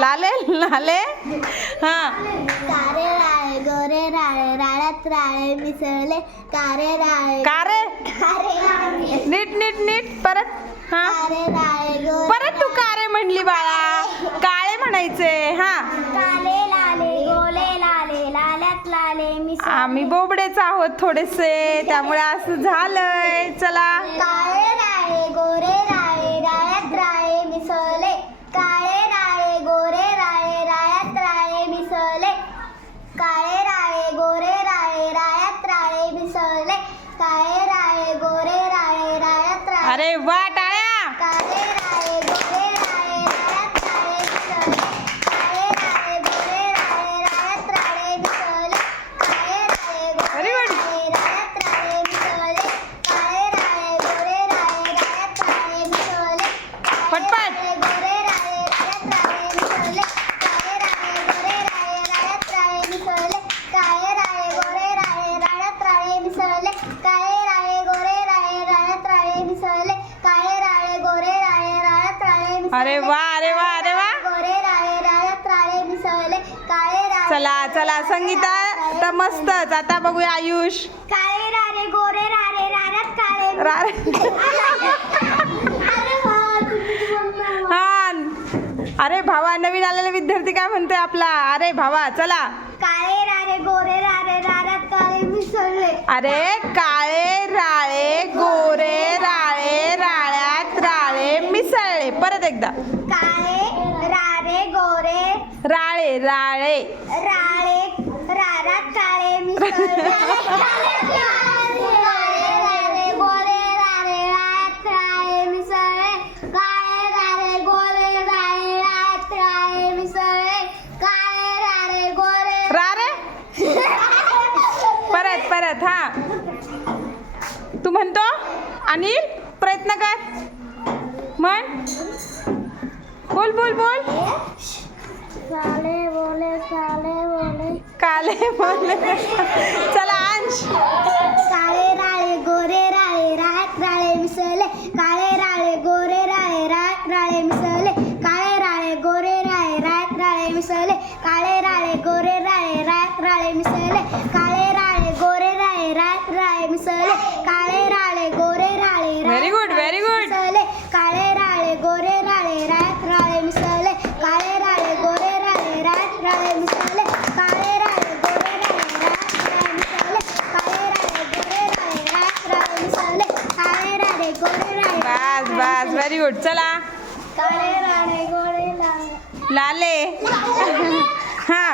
लाले लाले हा कारे राळे गोरे राळे राळ्यात राळे मिसळले कारे राळे कारे कारे नीट नीट नीट परत हा कारे राळे गोरे परत तू कारे म्हणली बाळा काळे म्हणायचे हा काले लाले गोले लाले लाल्यात लाले मिसळले आम्ही बोबडेच आहोत थोडेसे त्यामुळे असं झालंय चला काळे राळे गोरे राळे राळ्यात राळे मिसळले काळे राळे गोरे राळे राळ्यात राळे मिसळले काळे राळे गोरे राळे राळ्यात राळे मिसळले काळे राळे गोरे राळे राळ्यात राळे अरे वा टाळ्या काळे राळे गोरे राळे राळ्यात राळे मिसळले काळे राळे गोरे राळे राळ्यात राळे मिसळले काळे राळे व्हेरी गुड राळ्यात राळे मिसळले काळे राळे गोरे राळे राळ्यात राळे मिसळले पटपट गोरे राळे राळ्यात राळे मिसळले काळे राळे गोरे राळे राळ्यात राळे मिसळले काळे राळे गोरे राळे राळ्यात राळे मिसळले काळे राळे गोरे राळे राळ्यात राळे मिसळले काळे राळे गोरे राळे राळ्यात राळे मिसळले अरे वा अरे वा अरे वा गोरे राळे राळ्यात राळे मिसळले काळे राळे चला चला संगीता तर मस्तच आता बघूया आयुष काळे राळे गोरे राळे राळ्यात काळे अरे वा हा अरे भावा नवीन आलेला विद्यार्थी काय म्हणतोय आपला अरे भावा चला काळे राळे गोरे राळे राळ्यात काळे मिसळले अरे काळे राळे गोरे राळे राळ्यात राळे मिसळले परत एकदा काळे राळे गोरे राळे राळे राळे राळ्यात काळे मिसळले काळे राळे गोरे राळे राळ्यात राळे मिसळले काळे राळे गोरे राळे राळ्यात राळे मिसळले काळे राळे गोरे रारे परत परत हा तू म्हणतो अनिल प्रयत्न कर म्हण बोल बोल बोल साले बोले काले बोल चला अंश काळे राळे गोरे राळे राळ्यात राळे मिसळले काळे राळे गोरे राळे राळ्यात राळे मिसळले काळे राळे गोरे राळे राळ्यात राळे मिसळले काळे राळे गोरे राळे राळ्यात राळे मिसळले काळे राळे गोरे राळे राळ्यात राळे मिसळले काळे राळे गोरे राळे व्हेरी गुड व्हेरी गुड मिसळले काळे राळे गोरे राळे राळ्यात राळे मिसळले काळे राळे गोरे राळे राळ्यात राळे मिसळले काळे राळे गोरे राळे राळ्यात राळे मिसळले काळे राळे गोरे राळे राळ्यात राळे मिसळले काळे राळे गोरे राळे बस बस व्हेरी गुड चला काळे राळे गोरे लाले हा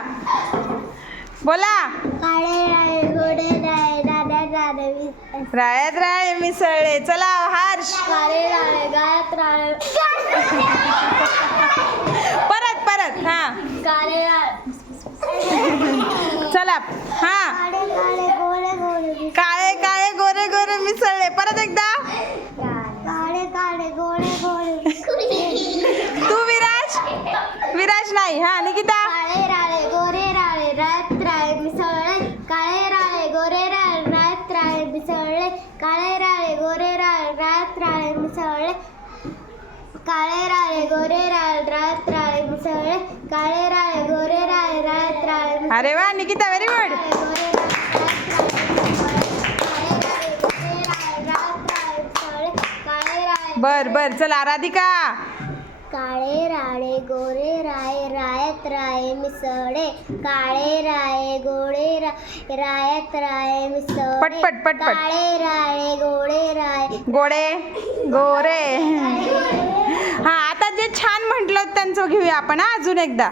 बोला काळे राळे गोरे राळे राळ्यात राळे मिसळले राळ्यात राळे मिसळले चला हर्ष काळे राळे गाळ्यात राळे परत परत हा काळे राळे चला हा काळे काळे गोरे गोरे काळे काळे गोरे गोरे मिसळले परत एकदा काळे काळे गोरे गोरे तू विराज विराज नाही हा निकिता काळे राळे गोरे राळे राळ्यात राळे मिसळले काळे राळे गोरे राळे राळ्यात राळे मिसळले काळे राळे गोरे राळे राळ्यात राळे मिसळले काळे राळे गोरे राळे राळ्यात राळे मिसळले काळे राळे गोरे राळे राळ्यात राळे अरे वा निकिता व्हेरी गुड बर बर चला राधिका काळे राळे गोरे राळे राळ्यात राळे मिसळले काळे राळे गोरे राळ्यात राळे मिसळले पटपट पटपट काळे राळे गोरे राळे गोडे गोरे हा आता जे छान म्हटलं त्यांचं घेऊया आपण हा अजून एकदा